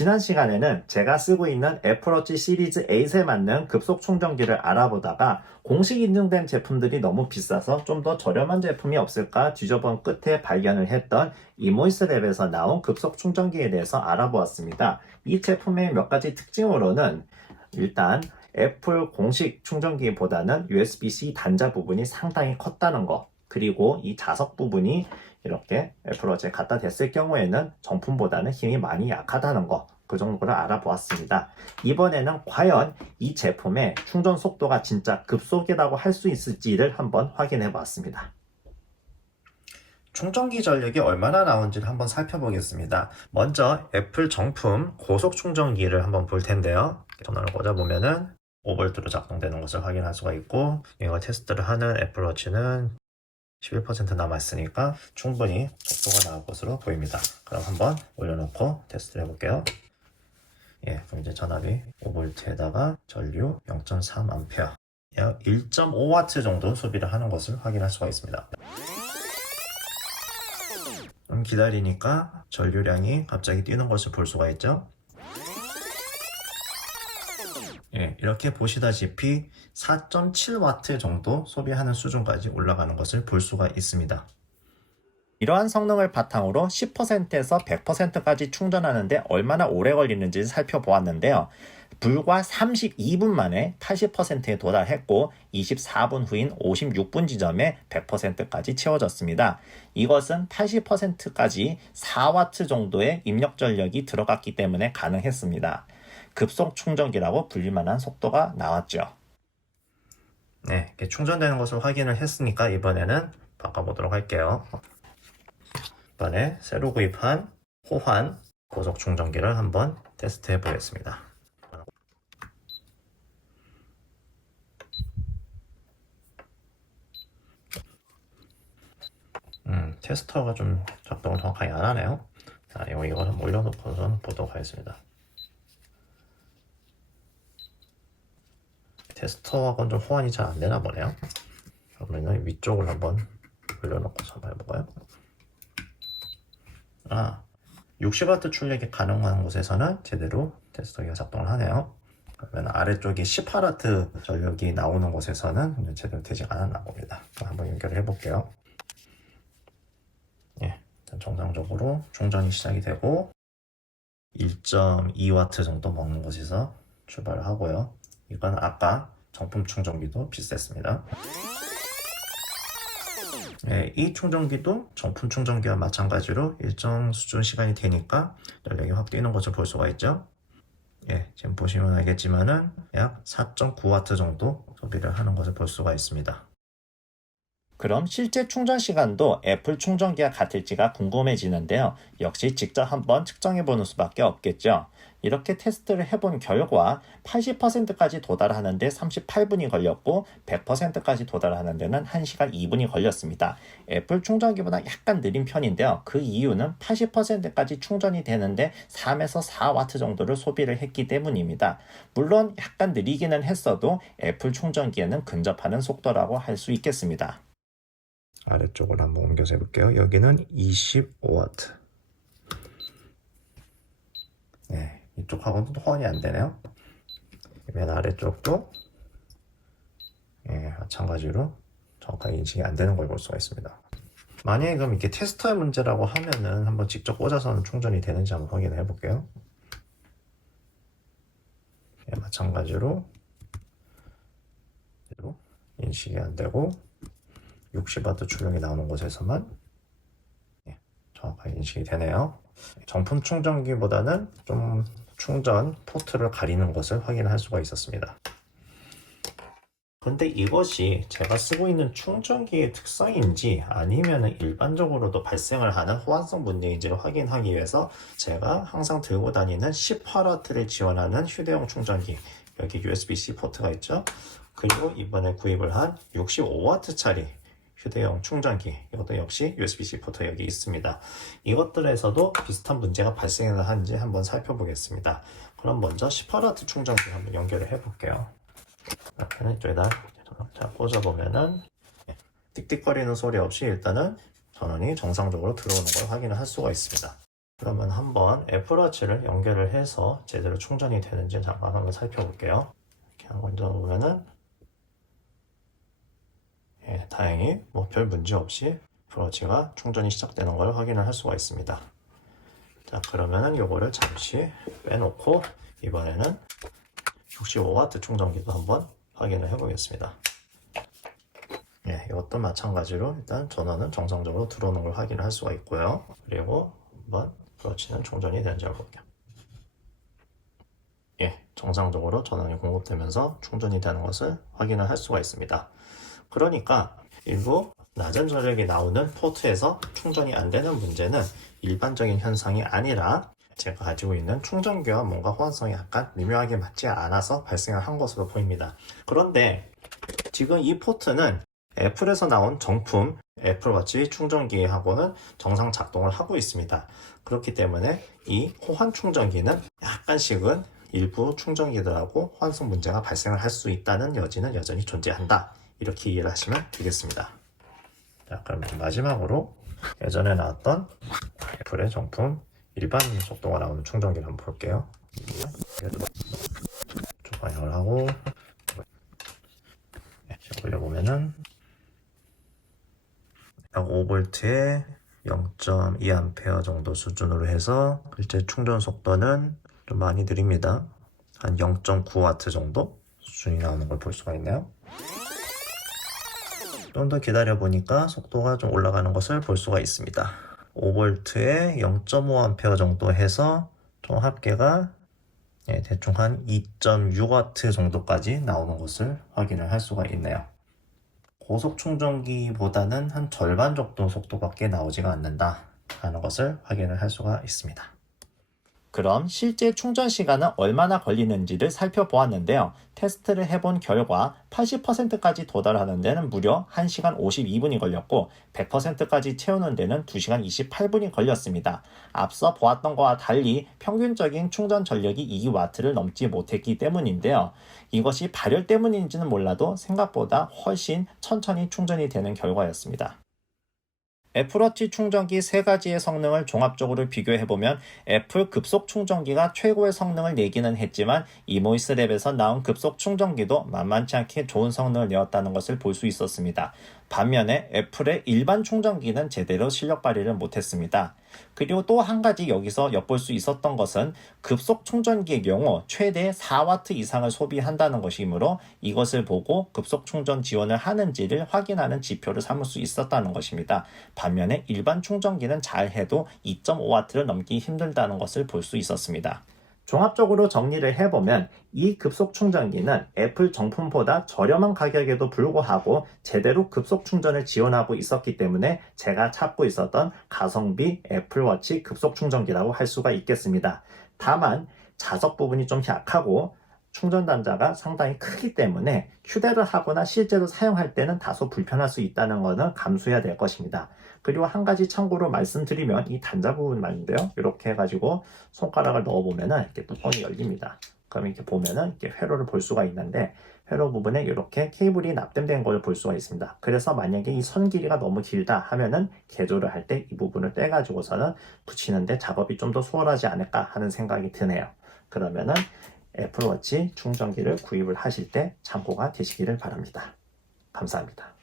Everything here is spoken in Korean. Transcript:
지난 시간에는 제가 쓰고 있는 애플워치 시리즈 8에 맞는 급속 충전기를 알아보다가 공식 인증된 제품들이 너무 비싸서 좀 더 저렴한 제품이 없을까 뒤져본 끝에 발견을 했던 이모이스랩에서 나온 급속 충전기에 대해서 알아보았습니다. 이 제품의 몇 가지 특징으로는 일단 애플 공식 충전기보다는 USB-C 단자 부분이 상당히 컸다는 거, 그리고 이 자석 부분이 이렇게 애플워치에 갖다 댔을 경우에는 정품보다는 힘이 많이 약하다는 거, 그 정도를 알아보았습니다. 이번에는 과연 이 제품의 충전 속도가 진짜 급속이라고 할 수 있을지를 한번 확인해 봤습니다. 충전기 전력이 얼마나 나오는지를 한번 살펴보겠습니다. 먼저 애플 정품 고속 충전기를 한번 볼 텐데요. 전원을 꽂아보면은 5V로 작동되는 것을 확인할 수가 있고, 이거 테스트를 하는 애플워치는 11% 남았으니까 충분히 속도가 나올 것으로 보입니다. 그럼 한번 올려놓고 테스트를 해볼게요. 그럼 이제 전압이 5V에다가 전류 0.3A, 약 1.5W 정도 소비를 하는 것을 확인할 수가 있습니다. 좀 기다리니까 전류량이 갑자기 뛰는 것을 볼 수가 있죠. 이렇게 보시다시피 4.7W 정도 소비하는 수준까지 올라가는 것을 볼 수가 있습니다. 이러한 성능을 바탕으로 10%에서 100%까지 충전하는데 얼마나 오래 걸리는지 살펴보았는데요. 불과 32분 만에 80%에 도달했고 24분 후인 56분 지점에 100%까지 채워졌습니다. 이것은 80%까지 4W 정도의 입력 전력이 들어갔기 때문에 가능했습니다. 급속 충전기라고 불릴만한 속도가 나왔죠. 이렇게 충전되는 것을 확인을 했으니까 이번에는 바꿔보도록 할게요. 이번에 새로 구입한 호환 고속 충전기를 한번 테스트해 보겠습니다. 테스터가 좀 작동을 정확하게 안 하네요. 자, 이거 좀 올려놓고서 보도록 하겠습니다. 테스터하고는 좀 호환이 잘 안 되나 보네요. 그러면 위쪽을 한번 올려놓고서 한번 해볼까요? 60W 출력이 가능한 곳에서는 제대로 테스터기가 작동을 하네요. 그러면 아래쪽이 18W 전력이 나오는 곳에서는 제대로 되지 않았나 봅니다. 한번 연결을 해볼게요. 정상적으로 충전이 시작이 되고 1.2W 정도 먹는 곳에서 출발을 하고요. 이건 아까 정품 충전기도 비슷했습니다. 이 충전기도 정품 충전기와 마찬가지로 일정 수준 시간이 되니까 전력이 확 뛰는 것을 볼 수가 있죠. 지금 보시면 알겠지만은 약 4.9W 정도 소비를 하는 것을 볼 수가 있습니다. 그럼 실제 충전 시간도 애플 충전기와 같을지가 궁금해지는데요. 역시 직접 한번 측정해 보는 수밖에 없겠죠. 이렇게 테스트를 해본 결과 80%까지 도달하는데 38분이 걸렸고 100%까지 도달하는 데는 1시간 2분이 걸렸습니다. 애플 충전기보다 약간 느린 편인데요. 그 이유는 80%까지 충전이 되는데 3에서 4W 정도를 소비를 했기 때문입니다. 물론 약간 느리기는 했어도 애플 충전기에는 근접하는 속도라고 할 수 있겠습니다. 아래쪽으로 한번 옮겨서 해볼게요. 여기는 25W. 이쪽하고는 호환이 안 되네요. 맨 아래쪽도 마찬가지로 정확하게 인식이 안 되는 걸 볼 수가 있습니다. 만약에 그럼 이게 테스터의 문제라고 하면은 한번 직접 꽂아서는 충전이 되는지 한번 확인해 볼게요. 마찬가지로 인식이 안 되고 60W 출력이 나오는 곳에서만 정확하게 인식이 되네요. 정품 충전기보다는 좀 충전 포트를 가리는 것을 확인할 수가 있었습니다. 근데 이것이 제가 쓰고 있는 충전기의 특성인지 아니면 일반적으로도 발생을 하는 호환성 문제인지를 확인하기 위해서 제가 항상 들고 다니는 18W를 지원하는 휴대용 충전기, 여기 USB-C 포트가 있죠. 그리고 이번에 구입을 한 65W짜리 휴대용 충전기, 이것도 역시 USB-C 포트 여기 있습니다. 이것들에서도 비슷한 문제가 발생을 하는지 한번 살펴보겠습니다. 그럼 먼저 18W 충전기 한번 연결을 해볼게요. 이렇게 이쪽에다 꽂아보면은 띡띡거리는 소리 없이 일단은 전원이 정상적으로 들어오는 걸 확인을 할 수가 있습니다. 그러면 한번 애플워치를 연결을 해서 제대로 충전이 되는지 잠깐 한번 살펴볼게요. 이렇게 한번 보면은 예, 다행히 뭐 별 문제 없이 애플워치가 충전이 시작되는 걸 확인을 할 수가 있습니다. 자, 그러면은 요거를 잠시 빼놓고 이번에는 65W 충전기도 한번 확인을 해 보겠습니다. 예, 이것도 마찬가지로 일단 전원은 정상적으로 들어오는 걸 확인을 할 수가 있고요. 그리고 한번 애플워치는 충전이 되는지 한번 볼게요. 예, 정상적으로 전원이 공급되면서 충전이 되는 것을 확인을 할 수가 있습니다. 그러니까 일부 낮은 전력이 나오는 포트에서 충전이 안 되는 문제는 일반적인 현상이 아니라 제가 가지고 있는 충전기와 뭔가 호환성이 약간 미묘하게 맞지 않아서 발생을 한 것으로 보입니다. 그런데 지금 이 포트는 애플에서 나온 정품 애플워치 충전기하고는 정상 작동을 하고 있습니다. 그렇기 때문에 이 호환 충전기는 약간씩은 일부 충전기들하고 호환성 문제가 발생을 할 수 있다는 여지는 여전히 존재한다. 이렇게 이해를 하시면 되겠습니다. 자, 그럼 마지막으로 예전에 나왔던 애플의 정품 일반 속도가 나오는 충전기를 한번 볼게요. 조반영을 하고 올려보면은 5V에 0.2A 정도 수준으로 해서 실제 충전 속도는 좀 많이 느립니다. 한 0.9W 정도 수준이 나오는 걸 볼 수가 있네요. 좀 더 기다려 보니까 속도가 좀 올라가는 것을 볼 수가 있습니다. 5V에 0.5A 정도 해서 총 합계가 대충 한 2.6W 정도까지 나오는 것을 확인을 할 수가 있네요. 고속 충전기보다는 한 절반 정도 속도밖에 나오지가 않는다 하는 것을 확인을 할 수가 있습니다. 그럼 실제 충전 시간은 얼마나 걸리는지를 살펴보았는데요. 테스트를 해본 결과 80%까지 도달하는 데는 무려 1시간 52분이 걸렸고 100%까지 채우는 데는 2시간 28분이 걸렸습니다. 앞서 보았던 것과 달리 평균적인 충전 전력이 2W를 넘지 못했기 때문인데요. 이것이 발열 때문인지는 몰라도 생각보다 훨씬 천천히 충전이 되는 결과였습니다. 애플워치 충전기 3가지의 성능을 종합적으로 비교해보면 애플 급속 충전기가 최고의 성능을 내기는 했지만 이모이스랩에서 나온 급속 충전기도 만만치 않게 좋은 성능을 내었다는 것을 볼 수 있었습니다. 반면에 애플의 일반 충전기는 제대로 실력 발휘를 못했습니다. 그리고 또 한 가지 여기서 엿볼 수 있었던 것은 급속 충전기의 경우 최대 4W 이상을 소비한다는 것이므로 이것을 보고 급속 충전 지원을 하는지를 확인하는 지표를 삼을 수 있었다는 것입니다. 반면에 일반 충전기는 잘해도 2.5W를 넘기 힘들다는 것을 볼 수 있었습니다. 종합적으로 정리를 해보면 이 급속 충전기는 애플 정품보다 저렴한 가격에도 불구하고 제대로 급속 충전을 지원하고 있었기 때문에 제가 찾고 있었던 가성비 애플워치 급속 충전기라고 할 수가 있겠습니다. 다만 자석 부분이 좀 약하고 충전 단자가 상당히 크기 때문에 휴대를 하거나 실제로 사용할 때는 다소 불편할 수 있다는 것은 감수해야 될 것입니다. 그리고 한 가지 참고로 말씀드리면 이 단자 부분 말인데요. 이렇게 해가지고 손가락을 넣어보면은 이렇게 뚜껑이 열립니다. 그럼 이렇게 보면은 이렇게 회로를 볼 수가 있는데 회로 부분에 이렇게 케이블이 납땜된 걸 볼 수가 있습니다. 그래서 만약에 이 선 길이가 너무 길다 하면은 개조를 할 때 이 부분을 떼가지고서는 붙이는데 작업이 좀 더 수월하지 않을까 하는 생각이 드네요. 그러면은 애플워치 충전기를 구입을 하실 때 참고가 되시기를 바랍니다. 감사합니다.